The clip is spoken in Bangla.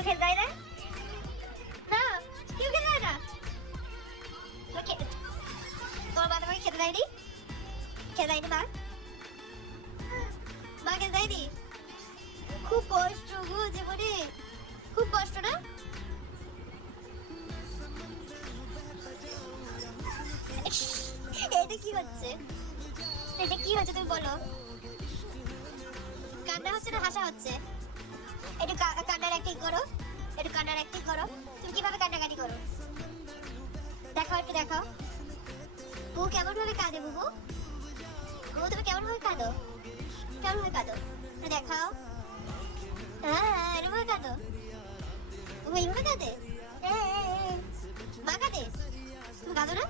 কেউ খেতে দেয় না? না, কেউ খেতে দেয় না। তোমার মা তোমাকে খেতে দেয়নি? খেতে দেয়নি মা? মা খেতে দেয়নি? খুব কষ্ট গো জীবনে, খুব কষ্ট না? এটা কি হচ্ছে? এটা কি হচ্ছে তুমি বলো? কান্না হচ্ছে না হাসা হচ্ছে? একটু কান্নার অ্যাক্টিং করো, একটু কান্নার অ্যাক্টিং করো। তুমি কিভাবে কান্নাকাটি করো দেখাও, একটু দেখাও। বউ কেমন ভাবে কাঁদে বুবু? বউ তুমি কেমন ভাবে কাঁদো? কেমন ভাবে কাঁদো একটু দেখাও। হ্যাঁ, এরকম ভাবে কাঁদো? ও এইভাবে কাঁদে? মা কাঁদে? তুমি কাঁদো না?